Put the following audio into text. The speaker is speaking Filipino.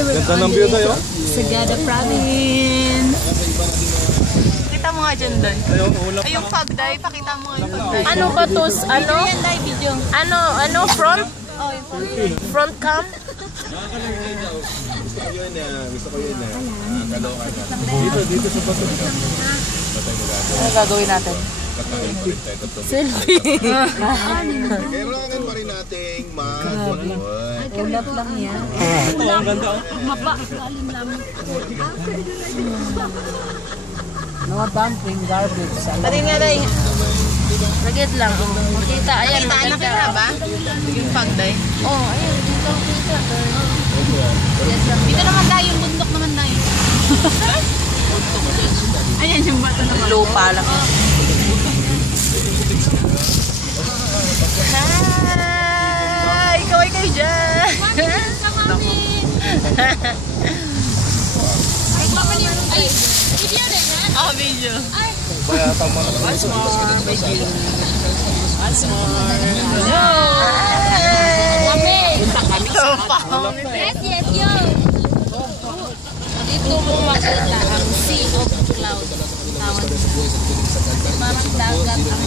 here Ganda on ng view the tayo. Sagada Province. Pakita mo nga dyan, Day. Ay, yung fog, Day. Pakita mo nga yung fog, Day. Ano ba to? Ano? Yan, Day, video. Ano? Front? Oh, yung fog. Front cam? Gusto ko yun eh. Dito sa bato. Ano gagawin natin? Selfie. Kailangan pa rin nating mag-wag-wag. Ulap lang yan. Ang ganda. Mapa. Galing lang. No dumping garbage. Pati nga, Day. Lagit lang. Makita. Ayan, Nakita maganda. na ba? Yung fog, Day. Oh, ayan. Dito kita. Dito naman, Day. Yung bundok naman, Day. Ayan yung bato naman. Lupa lang. Hi! Ikaw ay kayo dyan! Ay, video na yan. Oh, video. Once more. Hello! Yes, yo. Dito mo makita ang sea of clouds. Parang dagat ang